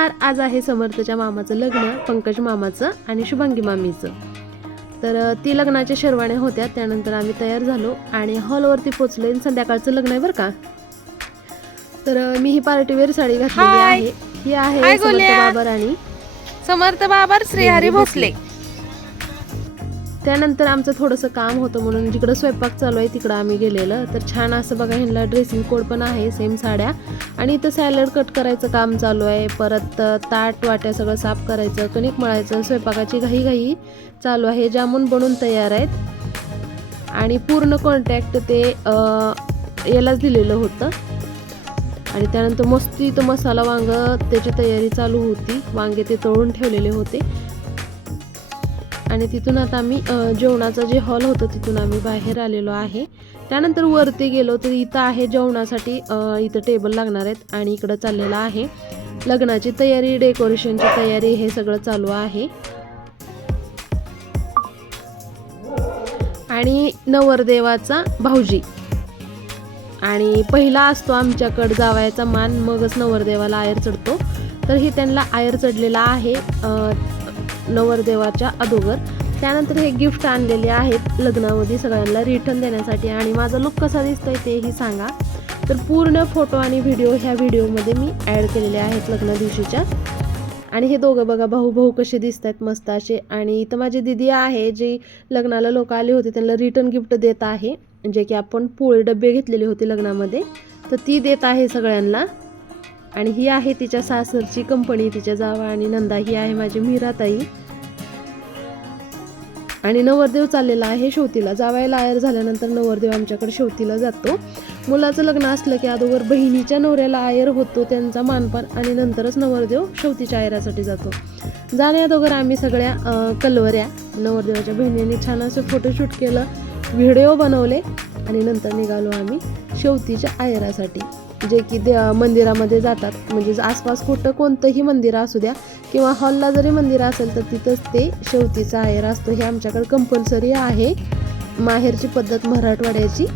नमस्कार. आज आहे समर्थच्या मामाचं लग्न पंकज मामाचं आणि शुभांगी मामीचं. तर ती लग्नाच्या शेरवाण्या होत्या त्यानंतर आम्ही तयार झालो आणि हॉलवरती पोचलो आणि संध्याकाळचं लग्न आहे बरं का? तर मी ही पार्टीवेअर साडी घातलेली. आहे. ही आहे समर्थ. बाबर आणि समर्थ बाबर श्रीहरी भोसले. त्यानंतर आमचं थोडंसं काम होतं म्हणून जिकडं स्वयंपाक चालू आहे तिकडं आम्ही गेलेलं. तर छान असं बघा ह्यांना ड्रेसिंग कोड पण आहे सेम साड्या. आणि इथं सॅलड कट करायचं काम चालू आहे. परत ताट वाट्या सगळं साफ करायचं कणिक मळायचं स्वयंपाकाची घाई घाई चालू आहे. जामून बनून तयार आहेत. आणि पूर्ण कॉन्टॅक्ट ते यालाच दिलेलं होतं. आणि त्यानंतर मस्त इथं मसाला वांग त्याची तयारी चालू होती. वांगे ते तळून ठेवलेले होते. आणि तिथून आता आम्ही जेवणाचा जेवणाचं जे हॉल होतं तिथून आम्ही बाहेर आलेलो आहे. त्यानंतर वरती गेलो तर इथं आहे जेवणासाठी इथं टेबल लागणार आहेत आणि इकडं चाललेलं आहे. लग्नाची तयारी डेकोरेशनची तयारी हे सगळं चालू आहे. आणि नवरदेवाचा भाऊजी. आणि पहिला असतो आमच्याकडं जावायचा मान मगच नवरदेवाला आयर चढतो. तर हे त्यांना आयर चढलेला आहे. नवरदेवाच्या अगोदर. त्यानंतर हे गिफ्ट आणलेले आहेत लग्नामध्ये सगळ्यांना रिटर्न देण्यासाठी. आणि माझा लुक कसा दिसतोय तेही सांगा. तर पूर्ण फोटो आणि व्हिडिओ ह्या व्हिडिओमध्ये मी ॲड केलेले आहेत लग्न दिवशीच्या. आणि हे दोघं बघा भाऊ भाऊ कसे दिसत आहेत मस्त असे. आणि इथं माझी दिदी आहे जी लग्नाला लोक आले होते त्यांना रिटर्न गिफ्ट देत आहे. जे की आपण पोळी डबे घेतलेले होते लग्नामध्ये. तर ती देत आहे सगळ्यांना. आणि ही आहे तिच्या सासरची कंपनी तिच्या जावा आणि नंदा. ही आहे माझी मीराताई. आणि नवरदेव चाललेला आहे शेवतीला जावायला आयर झाल्यानंतर नवरदेव आमच्याकडे शेवतीला जातो. मुलाचं लग्न असलं की अगोदर बहिणीच्या नवऱ्याला आयर होतो त्यांचा मानपान आणि नंतरच नवरदेव शेवतीच्या आयरासाठी जातो. जाण्या अगोदर आम्ही सगळ्या कलवऱ्या. नवरदेवाच्या बहिणींनी छान असं फोटोशूट केलं व्हिडिओ बनवले आणि नंतर निघालो आम्ही शेवतीच्या आयरासाठी. जे की दे मंदिरामध्ये जातात. म्हणजे आसपास कुठं कोणतंही मंदिर असू द्या किंवा हॉलला जरी मंदिर असेल तर तिथंच ते शेवतीचा आहेर असतो हे आमच्याकडे कंपल्सरी आहे. माहेरची पद्धत मराठवाड्याची.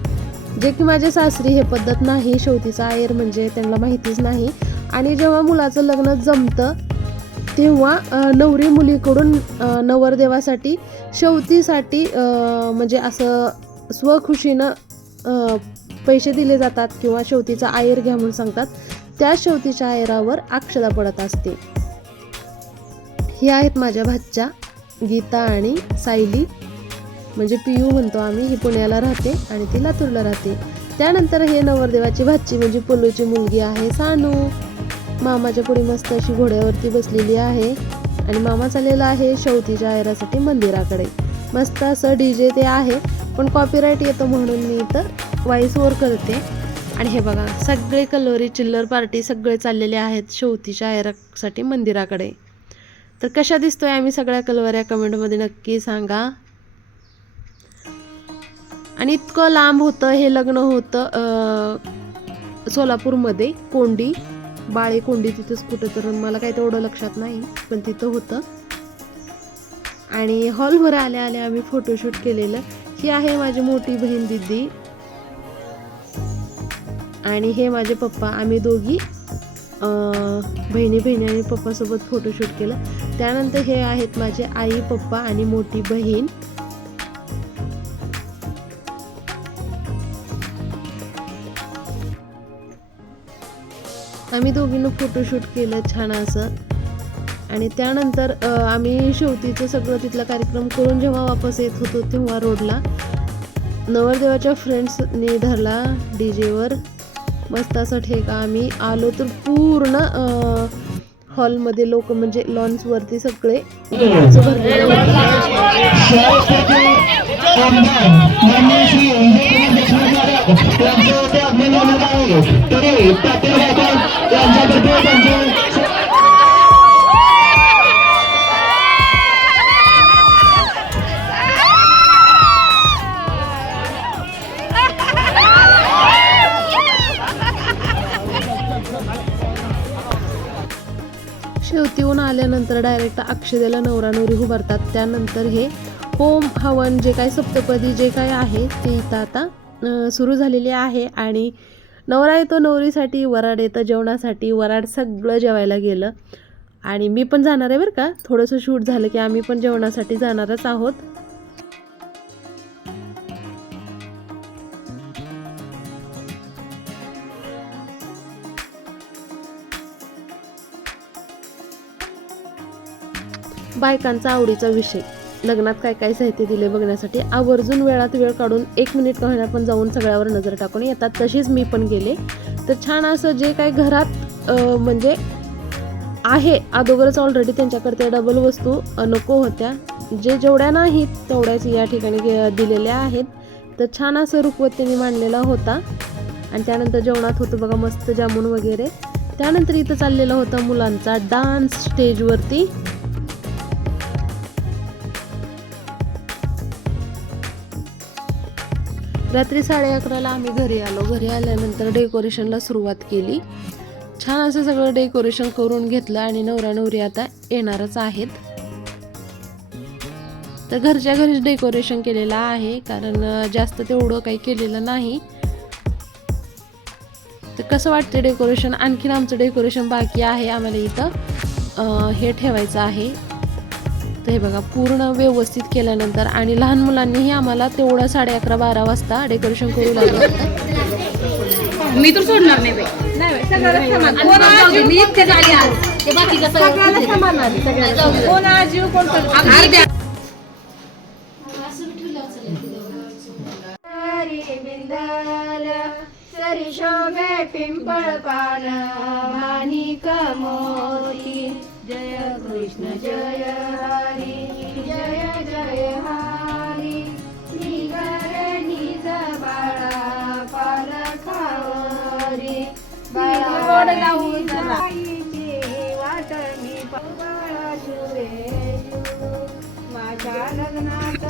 जे की माझे सासरी हे पद्धत नाही शेवतीचा आयर म्हणजे त्यांना माहितीच नाही. आणि जेव्हा मुलाचं लग्न जमतं तेव्हा नवरी मुलीकडून नवरदेवासाठी शेवतीसाठी म्हणजे असं स्वखुशीनं पैसे दिले जातात किंवा शेवतीचा आयर घ्या म्हणून सांगतात त्या शेवतीच्या आयरावर अक्षदा पडत असते. हे आहेत माझ्या भाच्या गीता आणि सायली. म्हणजे पियू म्हणतो आम्ही ही पुण्याला राहते आणि ती लातूरला राहते. त्यानंतर हे नवरदेवाची भाची म्हणजे पोलूची मुलगी आहे सानू. मामाच्या पुढे मस्त अशी घोड्यावरती बसलेली आहे आणि मामा चाललेला आहे शेवतीच्या आयरासाठी मंदिराकडे. मस्त असं डी जे ते आहे पण कॉपीराईट येतं म्हणून मी इथं व्हॉइस ओव्हर करते. आणि हे बघा सगळे कलोरी चिल्लर पार्टी सगळे चाललेले आहेत शेवतीच्या आयरासाठी मंदिराकडे. तर कशा दिसतोय आम्ही सगळ्या कलवऱ्या कमेंटमध्ये नक्की सांगा. आणि इतकं लांब होतं हे लग्न होतं सोलापूरमध्ये कोंडी. बाळे कोंडी तिथंच कुठं तर मला काही तेवढं लक्षात नाही पण तिथं होतं. आणि हॉलवर आल्या आल्या आम्ही फोटोशूट केलेलं. ही आहे माझी मोठी बहीण दिदी. आणि हे माझे पप्पा आम्ही दोघी अं, बहिणी बहिणी आणि पप्पासोबत फोटोशूट केलं. त्यानंतर हे आहेत माझे आई पप्पा आणि मोठी बहीण. आम्ही दोघींना फोटोशूट केलं छान असं. आणि त्यानंतर आम्ही शेवतीचं सगळं तिथला कार्यक्रम करून जेव्हा वापस येत होतो तेव्हा रोडला नवरदेवाच्या फ्रेंड्सनी धरला डी जेवर मस्त असा ठेका. आम्ही आलो तर पूर्ण हॉलमध्ये लोक म्हणजे लॉन्सवरती सगळे. शेवतीहून आल्यानंतर डायरेक्ट अक्षदेला नवरा नवरी उभारतात. त्यानंतर हे होम हवन जे काय सप्तपदी जे काय आहे ते इथं आता सुरू झालेले आहे. आणि नवरा येतो नवरीसाठी वराड येतं जेवणासाठी. वराड सगळं जेवायला गेलं. आणि मी पण जाणार आहे बरं का? थोडंसं शूट झालं की आम्ही पण जेवणासाठी जाणारच आहोत. बायकांचा आवडीचा विषय. लग्नात काय काय साहित्य दिले बघण्यासाठी आवर्जून वेळात वेळ काढून एक मिनिट का पण जाऊन सगळ्यावर नजर टाकून येतात. तशीच मी पण गेले. तर छान असं जे काय घरात म्हणजे आहे अगोदरच ऑलरेडी त्यांच्याकडे डबल वस्तू नको होत्या. जे जेवढ्या नाहीत तेवढ्याच या ठिकाणी गे- दिलेल्या आहेत. तर छान असं रुखवत त्यांनी मांडलेला होता. आणि त्यानंतर जेवणात होतं बघा मस्त जामून वगैरे. त्यानंतर इथं चाललेला होता मुलांचा डान्स स्टेजवरती रात्री साडे अकराला आम्ही घरी आलो. घरी आल्यानंतर डेकोरेशनला सुरुवात केली. छान असं सगळं डेकोरेशन करून घेतलं आणि नवरा नवरी आता येणारच आहेत. तर घरच्या घरीच डेकोरेशन केलेलं आहे कारण जास्त तेवढं काही केलेलं नाही. तर कसं वाटतं डेकोरेशन आणखीन आमचं डेकोरेशन बाकी आहे आम्हाला इथं. हे ठेवायचं आहे. तर हे बघा. पूर्ण व्यवस्थित केल्यानंतर आणि लहान मुलांनीही आम्हाला तेवढं साडे अकरा बारा वाजता डेकोरेशन करू लागलं. मी तर सोडणार नाही पिंपळ पान माणिक मोती जय कृष्ण जय बाळा लावून जुरे माझ्या लग्नात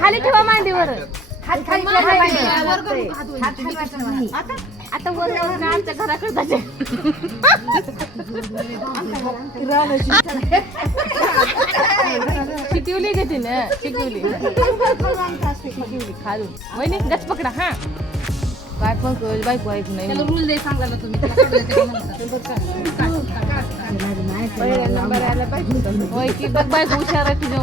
खाली ठेवा मांडीवर हात खाली आता आता वर वर आमच्या घराकडे जायचे शिकवली का तिने? शिकवली. शिकवली खाली वहिनी गच पकडा हा. काय पण कळ बायको ऐक नाही. रूल दे सांगा ना तुम्ही. होय की बघ बायको हुशार आहे तुझ्या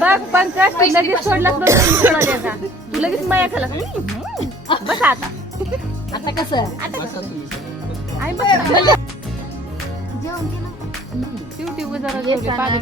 बघ लगेच सोडाले तू लगेच माया खाला बस आता. आता कसं? आई बस. ट्यूब जरा जेवली पाणी.